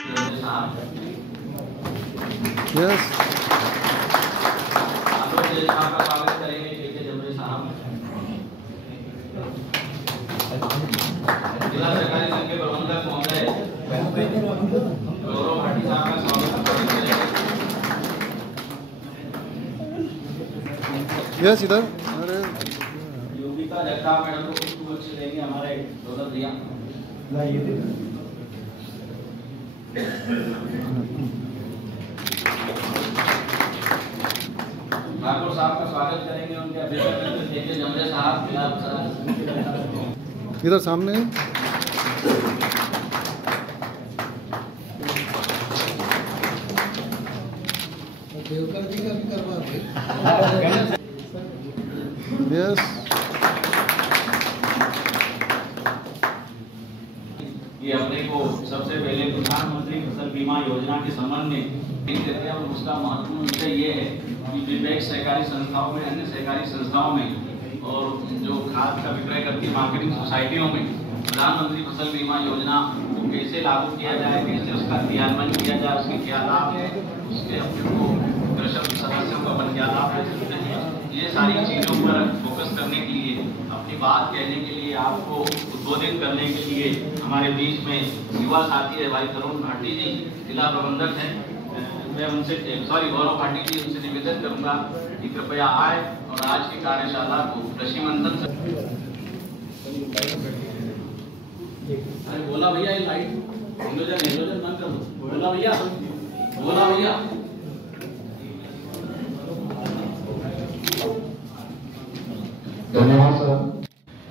Yes आपका स्वागत करेंगे के जमरे साहब। जिला सरकारी संघ के प्रबंधक महोदय गौरव भाटी साहब का स्वागत करेंगे। यस इधर। अरे योगिता जगताप मैडम को कुछ अच्छे देंगे हमारे दौलत भैया। ठाकुर साहब का स्वागत करेंगे उनके अभिभावक के जमरे साहब इधर सामने। देवकर जी का भी करवा दे। यस ये अपने को सबसे पहले प्रधानमंत्री फसल बीमा योजना के संबंध में देते हैं और उसका महत्वपूर्ण विषय ये है कि विवेक सहकारी संस्थाओं में, अन्य सहकारी संस्थाओं में और जो खाद का विक्रय करती मार्केटिंग सोसाइटियों में प्रधानमंत्री फसल बीमा योजना को कैसे लागू किया जाए, कैसे उसका क्रियान्वयन किया जाए, उसके क्या लाभ है, उसके अपने को कृषक सदस्यों का अपन क्या लाभ ले सकते हैं, ये सारी चीज़ों पर फोकस करने के लिए, अपनी बात कहने के लिए, आपको उद्बोधित करने के लिए हमारे बीच में युवा साथी है भाई तरुण भाटी जी, जिला प्रबंधक हैं। मैं उनसे गौरव भाटी जी उनसे निवेदन करूंगा कि कृपया आए और आज की कार्यशाला को कृषि मंथन। अरे बोला भैया, ये लाइट हेलोजन बंद कर दो। बोला भैया, बोला भैया। धन्यवाद सर।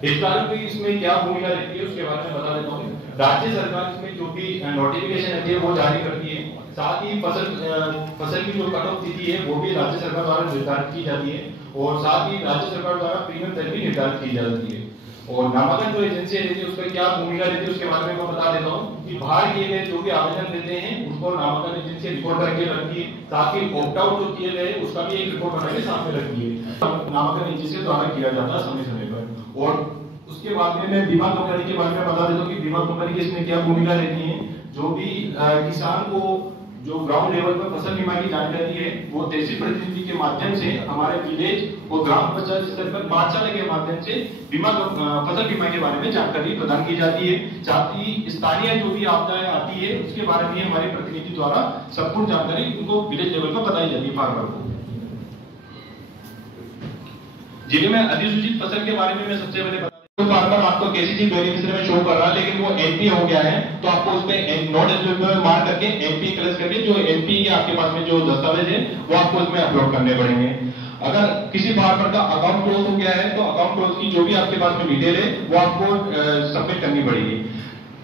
इस कारण की इसमें क्या भूमिका रहती है उसके बारे में बता देता हूँ। राज्य सरकार इसमें जो भी नोटिफिकेशन रहती है वो जारी करती है। साथ ही फसल की जो कट ऑफ तिथि है वो भी राज्य सरकार द्वारा निर्धारित की जाती है और साथ ही राज्य सरकार द्वारा प्रीमियम दर भी निर्धारित की जाती है। और नामांकन जो एजेंसी रहती है उसका क्या भूमिका रहती है उसके बारे में मैं बता देता हूँ कि बाहर किए गए जो भी आवेदन देते हैं उसको नामांकन एजेंसी रिकॉर्ड करके रखती है। साथ ही ऑप्ट आउट जो किए गए उसका भी एक रिकॉर्ड बना के सामने रखती है। नामांकन एजेंसी द्वारा किया जाता है समय समय पर। और उसके बाद में मैं बीमा कंपनी के बारे में बता देता हूँ कि बीमा कंपनी की इसमें क्या भूमिका रहती है। जो भी किसान को जो ग्राउंड लेवल पर फसल बीमा की जानकारी है वो तहसील प्रतिनिधि के माध्यम से हमारे विलेज और ग्राम पंचायत स्तर पर पाठशाला के माध्यम से फसल बीमा के बारे में जानकारी प्रदान की जाती है। साथ ही स्थानीय जो भी आपदाएं आती है उसके बारे में हमारे प्रतिनिधि द्वारा संपूर्ण जानकारी उनको विलेज लेवल पर बताई जाती है फार्मर को। जिले में अधिसूचित फसल के बारे में मैं सबसे पहले बता तो फार्मर आपको केसीसी बेनिफिशियरी में शो कर रहा है लेकिन वो एनपी हो गया है तो आपको उसमें नॉट एलिजिबल मार्क करके एनपी क्लेस करके जो एनपी के आपके पास में जो दस्तावेज है वो आपको उसमें अपलोड करने पड़ेंगे। अगर किसी फार्मर का अकाउंट क्लोज हो गया है तो अकाउंट क्लोज की जो भी आपके पास में डिटेल है वो आपको सबमिट करनी पड़ेगी।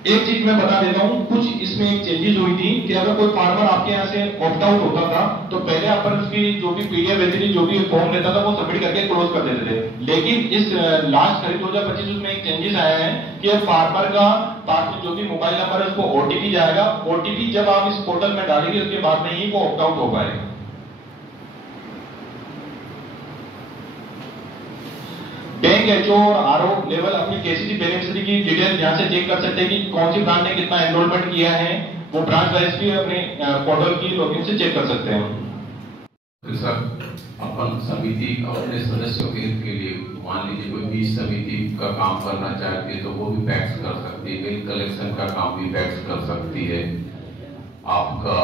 एक चीज मैं बता देता हूँ, कुछ इसमें एक चेंजेस हुई थी कि अगर कोई फार्मर आपके यहाँ से ऑप्ट आउट होता था तो पहले अपन उसकी जो भी पीडीएफ रहती थी, जो भी फॉर्म रहता था वो सबमिट करके क्लोज कर देते थे। लेकिन इस लास्ट खरीद 2025 उसमें एक चेंजेस आया है कि अब फार्मर का पास में जो भी मोबाइल नंबर है उसको ओटीपी जाएगा। ओटीपी जब आप इस पोर्टल में डालेंगे उसके बाद में ही वो ऑप्ट आउट हो पाएगा। बैंक एचओ और आरओ लेवल अपनी केसीसी बेनिफिशियरी की डिटेल यहाँ से चेक कर सकते हैं कि कौन सी ब्रांच ने कितना एनरोलमेंट किया है। वो ब्रांच वाइज भी अपने पोर्टल की लॉगिन से चेक कर सकते हैं। अपन समिति अपने सदस्यों के हित के लिए मान लीजिए कोई बीज समिति का काम करना चाहती है तो वो भी पैक्स कर सकती है, मिल्क कलेक्शन का काम भी पैक्स कर सकती है। आपका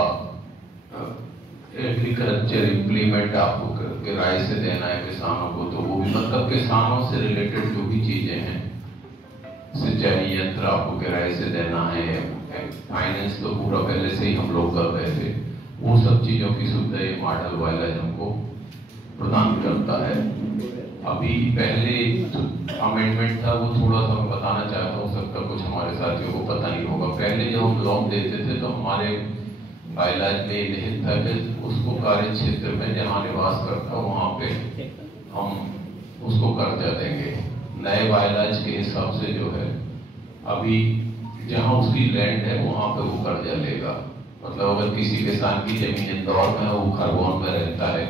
एग्रीकल्चर इम्प्लीमेंट आपको किराए से देना है किसानों को तो वो भी मतलब किसानों से रिलेटेड जो भी चीजें हैं, सिंचाई यंत्र आपको किराए से देना है, फाइनेंस तो पूरा पहले से ही हम लोग कर रहे थे, वो सब चीजों की सुविधा ये मॉडल वायलेज हमको प्रदान करता है। अभी पहले अमेंडमेंट था वो थोड़ा सा मैं बताना चाहता हूँ, सकता कुछ हमारे साथियों को पता नहीं होगा। पहले जब हम लोन देते थे तो हमारे बायलाज में निहित था कि उसको कार्य क्षेत्र में जहाँ निवास करता वहाँ पे हम उसको कर्जा देंगे। नए बायलाज के हिसाब से जो है अभी जहाँ उसकी लैंड है वहाँ पे वो कर्जा लेगा। मतलब अगर किसी किसान की जमीन इंदौर में है, वो खरगोन में रहता है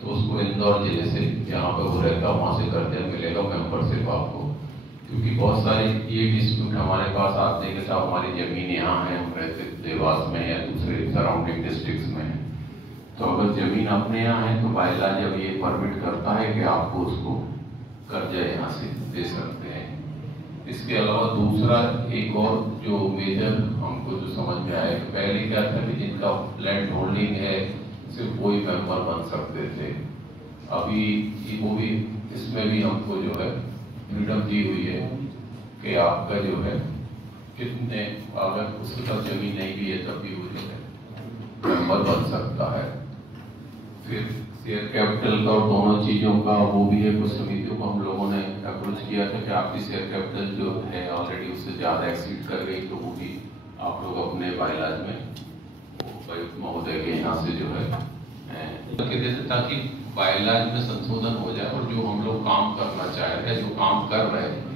तो उसको इंदौर जिले से जहाँ पे वो रहता है वहाँ से कर्जा मिलेगा मेंबरशिप आपको। क्योंकि बहुत सारे ये डिस्प्यूट हमारे पास आते हैं कि साहब हमारी जमीन यहाँ है, हम रहते देवास में डिस्ट्रिक्ट्स में है। तो अगर जमीन अपने यहाँ है तो बायला जब ये परमिट करता है कि आपको उसको कर्जा यहाँ से दे सकते हैं। इसके अलावा दूसरा एक और जो मेजर हमको जो समझ में आया, पहले क्या था कि जिनका लैंड होल्डिंग है सिर्फ वही मेंबर बन सकते थे। अभी वो भी इसमें भी हमको जो है फ्रीडम दी हुई है कि आपका जो है कितने, अगर उसके पास जमीन नहीं भी है तब भी वो जो है मेंबर बन सकता है। फिर शेयर कैपिटल का और दोनों चीज़ों का वो भी है, कुछ समितियों को हम लोगों ने अप्रोच किया था कि आपकी शेयर कैपिटल जो है ऑलरेडी उससे ज़्यादा एक्सीड कर गई, तो वो भी आप लोग अपने बायलाज में उपायुक्त महोदय के यहाँ से जो है देते, ताकि बायलाज में संशोधन हो जाए और जो हम लोग काम करना चाह रहे हैं, जो काम कर रहे हैं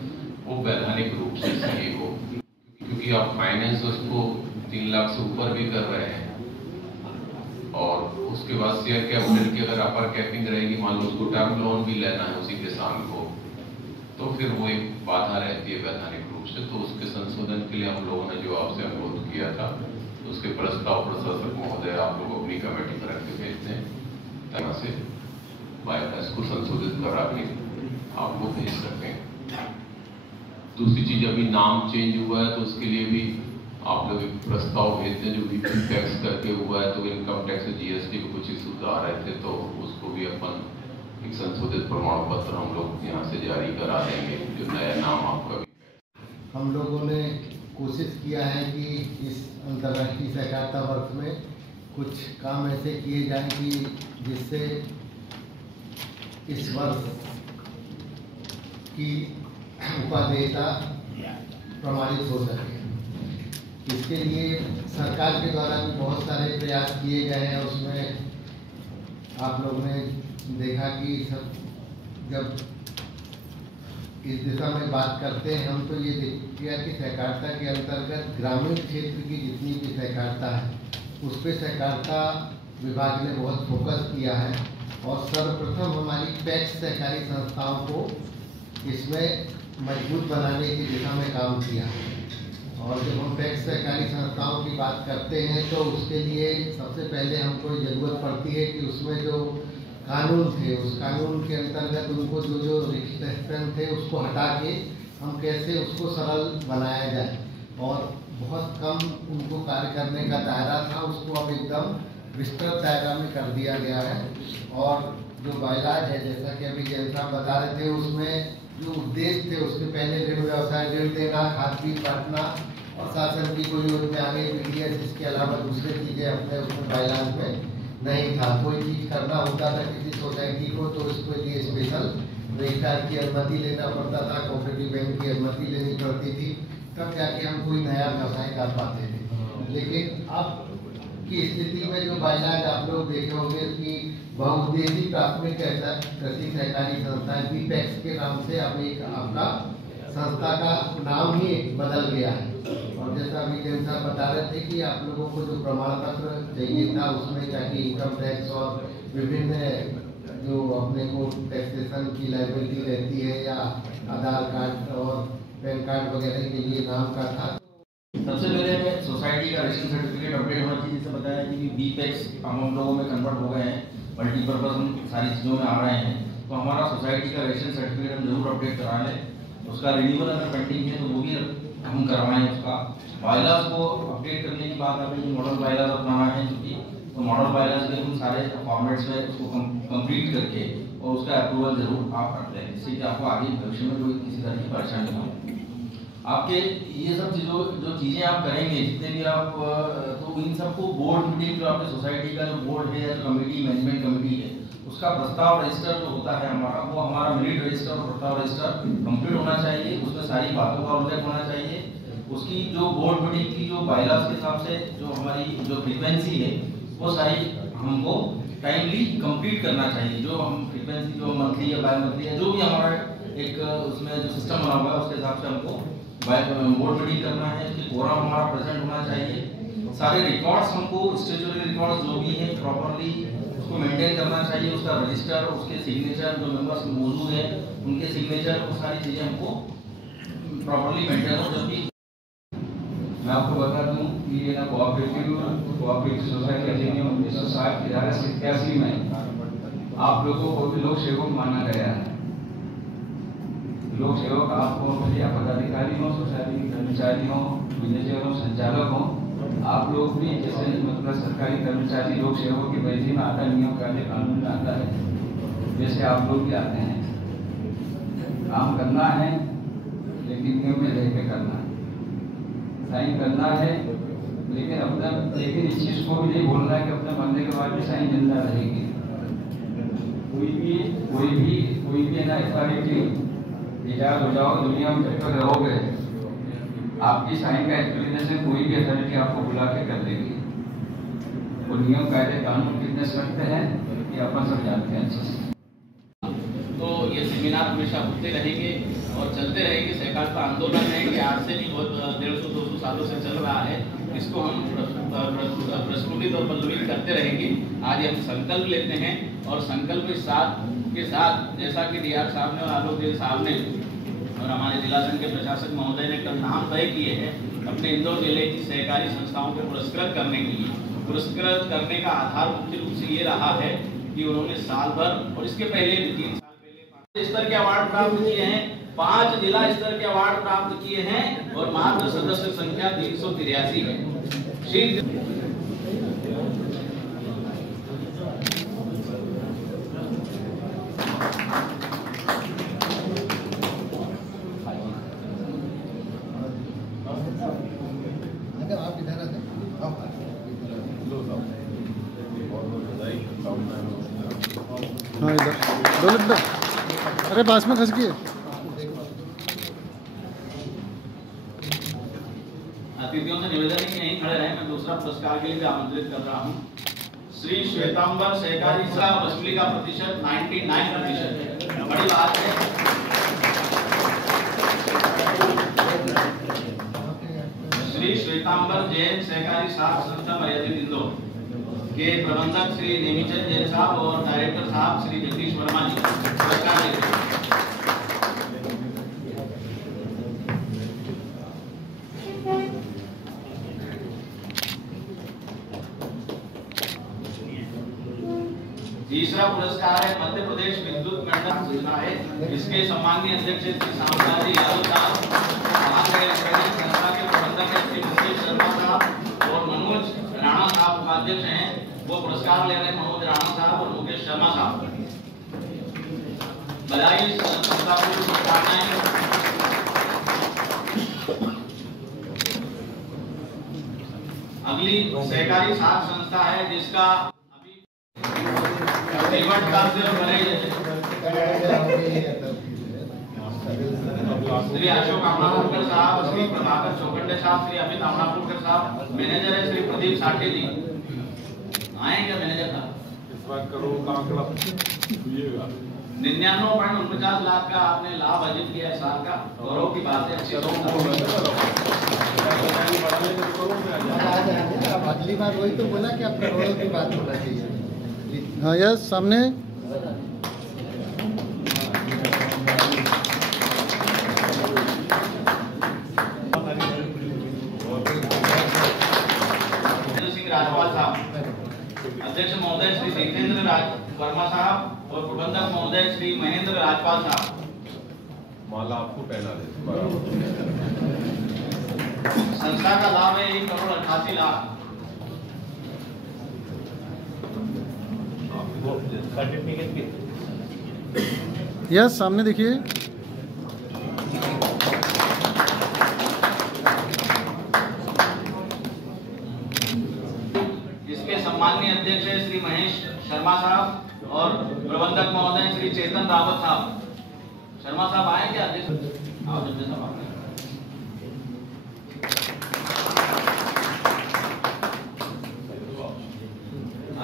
वो वैधानिक रूप से सही हो। क्योंकि आप फाइनेंस उसको 3 लाख से ऊपर भी कर रहे हैं और उसके बाद शेयर कैपिटल की अगर अपर कैपिंग रहेगी, मान लो उसको टर्म लोन भी लेना है उसी किसान को, तो फिर वो एक बाधा रहती है वैधानिक रूप से। तो उसके संशोधन के लिए हम लोगों ने जो आपसे अनुरोध किया था, तो उसके प्रस्ताव प्रशासक महोदय आप लोग अपनी कमेटी पर रख के भेजते हैं, तरह से बायलाज को संशोधित करा के आपको भेज सकें। दूसरी चीज, अभी नाम चेंज हुआ है तो उसके लिए भी आप लोग एक प्रस्ताव भेजते हैं। जो भी टैक्स करके हुआ है तो इनकम टैक्स जीएसटी में कुछ इशूज आ रहे थे, तो उसको भी अपन एक संशोधित प्रमाण पत्र हम लोग यहाँ से जारी करा देंगे, जो नया नाम आपका भी। हम लोगों ने कोशिश किया है कि इस अंतर्राष्ट्रीय सहकारिता वर्ष में कुछ काम ऐसे किए जाएं कि जिससे इस वर्ष की उपादेयता प्रमाणित हो सके। इसके लिए सरकार के द्वारा भी बहुत सारे प्रयास किए गए हैं। उसमें आप लोग ने देखा कि सब जब इस दिशा में बात करते हैं हम, तो ये देखिए कि सहकारिता के अंतर्गत ग्रामीण क्षेत्र की जितनी भी सहकारिता है उस पर सहकारिता विभाग ने बहुत फोकस किया है और सर्वप्रथम हमारी पैक्स सहकारी संस्थाओं को इसमें मजबूत बनाने की दिशा में काम किया है। और जब हम पैक्स सहकारी संस्थाओं की बात करते हैं तो उसके लिए सबसे पहले हमको ज़रूरत पड़ती है कि उसमें जो कानून थे, उस कानून के अंतर्गत उनको जो रिस्ट्रिक्शन थे उसको हटा के हम कैसे उसको सरल बनाया जाए। और बहुत कम उनको कार्य करने का दायरा था, उसको अब एकदम विस्तृत दायरा में कर दिया गया है। और जो बायलाज है, जैसा कि अभी जैन साहब बता रहे थे, उसमें जो उद्देश्य थे उसके पहले ऋण व्यवसाय ऋण देना, खाद बीज बांटना और शासन की कोई योजना आ गई पीडीएस, इसके अलावा दूसरी चीज़ें अपने उसमें बायलाज में नहीं था। कोई चीज़ करना होता था किसी सोसाइटी को तो उसके लिए स्पेशल रजिस्ट्रार की अनुमति लेना पड़ता था, कोऑपरेटिव बैंक की अनुमति लेनी पड़ती थी, तब जाके हम कोई नया व्यवसाय कर पाते थे। लेकिन अब की स्थिति में जो बायलाज आप लोग देखे होंगे कि बहुउद्देशीय प्राथमिक कृषि सहकारी संस्थाएं बीपैक्स के नाम से अब एक आपका संस्था का नाम ही बदल गया है। और जैसा अभी जैन साहब बता रहे थे कि आप लोगों को जो प्रमाण पत्र चाहिए था उसमें चाहे इनकम टैक्स और विभिन्न जो अपने को टैक्सेशन की लायबिलिटी रहती है या आधार कार्ड और पैन कार्ड वगैरह के लिए नाम का था। सबसे पहले सोसाइटी का रजिस्ट्रेशन सर्टिफिकेट अपडेट होना चाहिए। जैसे बताया कि बीपैक्स हम लोगों में कन्वर्ट हो गए हैं, मल्टीपर्पज हम सारी चीज़ों में आ रहे हैं, तो हमारा सोसाइटी का रजिस्ट्रेशन सर्टिफिकेट हम जरूर अपडेट करा लें। उसका रिन्यूअल अगर पेंडिंग है तो वो भी हम करवाएं। उसका बायलाज को अपडेट करने की बात आ गई, मॉडल बायलाज अपनाना है क्योंकि तो मॉडल बायलाज के हम सारे फॉर्मेट्स में उसको कंप्लीट करके और उसका अप्रूवल जरूर आप कर दें, जिससे कि आपको आगे भविष्य में कोई किसी तरह की परेशानी हो। आपके ये सब चीज़ों जो चीज़ें आप करेंगे जितने भी आप, तो इन सबको बोर्ड मीटिंग जो आपके सोसाइटी का जो बोर्ड है या कमेटी मैनेजमेंट कमेटी है उसका प्रस्ताव रजिस्टर जो होता है हमारा, वो हमारा मिनट रजिस्टर और प्रस्ताव रजिस्टर कंप्लीट होना चाहिए। उसमें सारी बातों का उल्लेख होना चाहिए। उसकी जो बोर्ड मीटिंग की जो बायलाज के हिसाब से जो हमारी जो फ्रीक्वेंसी है वो सारी हमको टाइमली कंप्लीट करना चाहिए। जो हम फ्रीक्वेंसी जो मंथली या बाय मंथली है जो भी हमारा एक उसमें जो सिस्टम बना हुआ है उसके हिसाब से हमको बोर्ड मीटिंग करना है। उसकी कोरम हमारा प्रेजेंट होना चाहिए। सारे रिकॉर्ड्स हमको स्टेचुटरी रिकॉर्ड्स जो भी है प्रॉपरली उसको मेंटेन करना चाहिए। उसका रजिस्टर, उसके सिग्नेचर, जो मेंबर्स मौजूद हैं उनके सिग्नेचर, वो सारी चीज़ें हमको प्रॉपरली मेंटेन हो। जबकि मैं आपको बता दूं कि ये ना कोऑपरेटिव सोसाइटी अधिनियम 1960 की धारा 87 में आप लोगों को भी लोक सेवक माना गया है। लोक सेवक आपको या पदाधिकारी हो, सोसाइटी के कर्मचारी हो, मैनेजर हो, संचालक हो, आप लोग भी जैसे मतलब सरकारी कर्मचारी लोक सेवक की परिधि में आता है, नियम कायदे कानून में आता है, जैसे आप लोग भी आते हैं। काम करना है लेकिन नियम में रह के करना है, साइन करना है लेकिन इस चीज को भी नहीं बोलना है कि अपने मरने के बाद भी साइन जिंदा रहेगी। कोई भी ना अथॉरिटी रिटायर हो जाओ, दुनिया में जब तक रहोगे आपकी साइन का एक्सप्लेनेशन कोई भी अथॉरिटी आपको बुला के कर देगी। वो नियम कायदे कानून कितने सख्त हैं ये अपन सब जानते हैं अच्छे से। तो ये सेमिनार हमेशा होते रहेंगे और चलते रहेंगे। सहकारिता आंदोलन है कि आज से नहीं, बहुत 150-200 सालों से चल रहा है। इसको हम प्रस्फुटित और पल्लवित करते रहेंगे। आज हम संकल्प लेते हैं और संकल्प के साथ जैसा कि डीआर साहब ने और आलोक देव साहब ने और हमारे जिला संघ के प्रशासक महोदय ने कल नाम तय किए हैं अपने इंदौर जिले की सहकारी संस्थाओं को पुरस्कृत करने के लिए। पुरस्कृत करने का आधार मुख्य रूप से ये रहा है कि उन्होंने साल भर और इसके पहले भी 3 साल पहले 5 स्तर के अवार्ड प्राप्त किए हैं, 5 जिला स्तर के अवार्ड प्राप्त किए हैं और मात्र सदस्य संख्या 383 है। आप इधर आते हाँ इधर अरे पास में खस गए। अतिथियों से निवेदन है कि यहीं खड़े रहे। मैं दूसरा पुरस्कार के लिए भी आमंत्रित कर रहा हूँ। श्री श्वेतांबर सहकारी वसूली का प्रतिशत 99% है। बड़ी बात है। श्री श्वेतांबर जैन सहकारी साख संस्था मर्यादित इंदौर के प्रबंधक श्री नेमीचंद जैन साहब और डायरेक्टर साहब श्री जगदीश वर्मा जी पुरस्कार देते हैं। तीसरा पुरस्कार है मध्य प्रदेश विद्युत मंडल योजना है, इसके सम्माननीय अध्यक्ष श्री सामंतराज यादव साहब, संस्था के प्रबंधक श्री मुकेश शर्मा साहब और मनोज राणा साहब उपाध्यक्ष हैं। वो पुरस्कार ले रहे हैं मनोज राणा साहब और मुकेश शर्मा साहब। बधाई संस्था को शुभकामनाएं। अगली सहकारी साख संस्था है जिसका श्री अशोक अमरापुरकर साहब, श्री प्रभाकर चौकंडे साहब, श्री अमित अमरापुरकर साहब। मैनेजर है श्री प्रदीप साठे जी। आएंगे मैनेजर साहब। इस बार करोड़ का आंकड़ा 99.49 लाख का आपने लाभ अर्जित किया है साल का। गौरव की बात है। अच्छी अगली बार वही तो बोला कि आप करोड़ों की बात होना चाहिए। हाँ यस सामने राजपाल साहब, अध्यक्ष महोदय श्री जितेंद्र वर्मा साहब और प्रबंधक महोदय श्री महेंद्र राजपाल साहब। माला आपको पहना दे। संस्था का लाभ है 1 करोड़ 88 लाख। यस सामने देखिए। इसके सम्माननीय अध्यक्ष है श्री महेश शर्मा साहब और प्रबंधक महोदय श्री चेतन रावत साहब। शर्मा साहब आए क्या अध्यक्ष? आओ जल्दी साहब।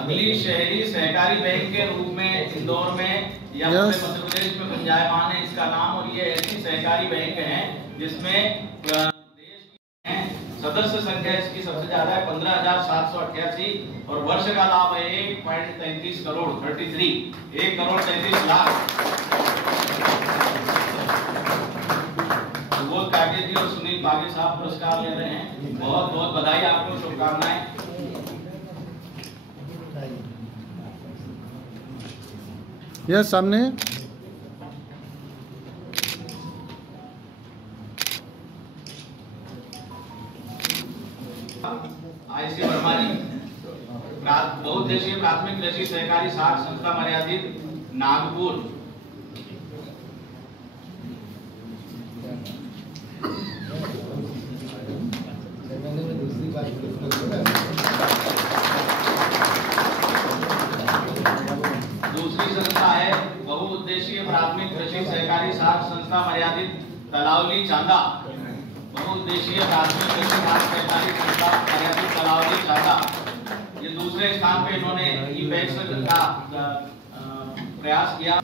अगली शहरी सहकारी बैंक के रूप में इंदौर में या पूरे मध्य प्रदेश में गुंजायमान है इसका नाम। और ये ऐसी सहकारी बैंक है जिसमें देश की सदस्य संख्या इसकी सबसे ज्यादा है 15,788 और वर्ष का लाभ है 1.33 करोड़ 1 करोड़ 33 लाख। सुबोध काटे जी और सुनील दिलीप बागे साहब पुरस्कार ले रहे हैं। बहुत बहुत बधाई आपको, शुभकामनाएं। यस सामने। आईसी वर्मा जी, बहुउद्देशीय प्राथमिक कृषि सहकारी साख संस्था मर्यादित, नागपुर। दूसरी संस्था है बहुउद्देशीय प्राथमिक कृषि सहकारी साख संस्था मर्यादित, तलावली, चांदा। बहुउद्देशीय प्राथमिक कृषि साख सहकारी संस्था मर्यादित, तलावली, चांदा। ये दूसरे स्थान पे इन्होंने ई-पैक्स का प्रयास किया।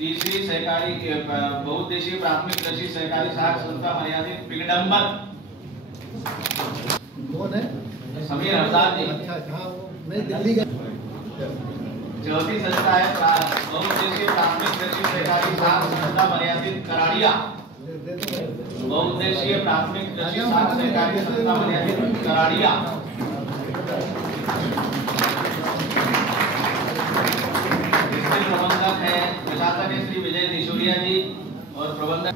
तीसरी सहकारी बहुउद्देशीय प्राथमिक कृषि सहकारी साख संस्था मर्यादित, पिगडम्बर। कौन है? समीर हरदार जी। अच्छा, मैं दिल्ली गया। चौथी संस्था है बहुउद्देशीय प्राथमिक कृषि सहकारी साख संस्था मर्यादित, कराड़िया। बहुउद्देशीय प्राथमिक कृषि साख सहकारी संस्था मर्यादित, कराड़िया। इसके प्रबंधक है प्रशासक है श्री विजय दिशोरिया जी और प्रबंधक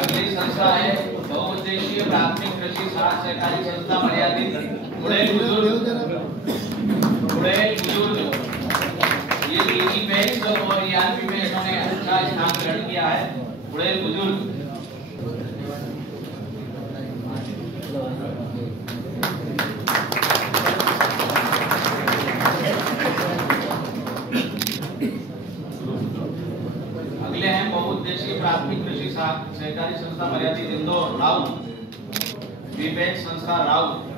अगली संस्था है बहुउद्देशीय प्राथमिक कृषि साख सहकारी संस्था मर्यादित, बुढ़ेल बुजुर्ग। ये ई-पैक्स और ईआरपी में इन्होंने अच्छा स्थान ग्रहण किया है। बुढ़ेल बुजुर्ग। अगले हैं बहुउद्देशीय प्राथमिक कृषि सहकारी संस्था मर्यादित, इंदौर, राउत। ई-पैक्स संस्था राउत।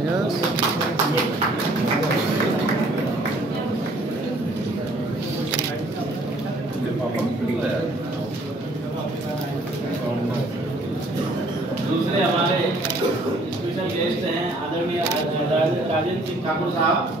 यस दूसरे हमारे स्पेशल गेस्ट हैं आदरणीय राजेंद्र सिंह ठाकुर साहब।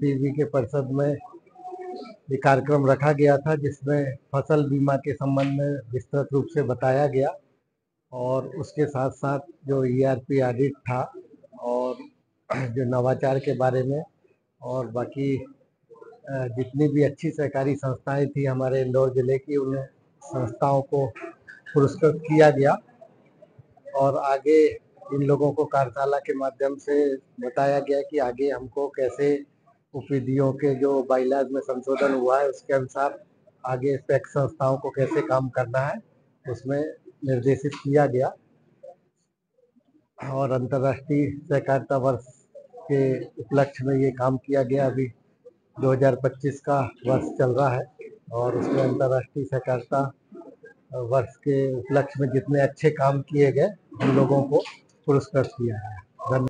टीवी के परिषद में ये कार्यक्रम रखा गया था, जिसमें फसल बीमा के संबंध में विस्तृत रूप से बताया गया और उसके साथ साथ जो ईआरपी ऑडिट था और जो नवाचार के बारे में और बाकी जितनी भी अच्छी सहकारी संस्थाएं थी हमारे इंदौर जिले की, उन संस्थाओं को पुरस्कृत किया गया और आगे इन लोगों को कार्यशाला के माध्यम से बताया गया कि आगे हमको कैसे उपविधियों के जो बाइलाज में संशोधन हुआ है उसके अनुसार आगे पैक्स संस्थाओं को कैसे काम करना है उसमें निर्देशित किया गया। और अंतर्राष्ट्रीय सहकारिता वर्ष के उपलक्ष्य में ये काम किया गया। अभी 2025 का वर्ष चल रहा है और उसमें अंतर्राष्ट्रीय सहकारिता वर्ष के उपलक्ष्य में जितने अच्छे काम किए गए उन लोगों को पुरस्कृत किया गया।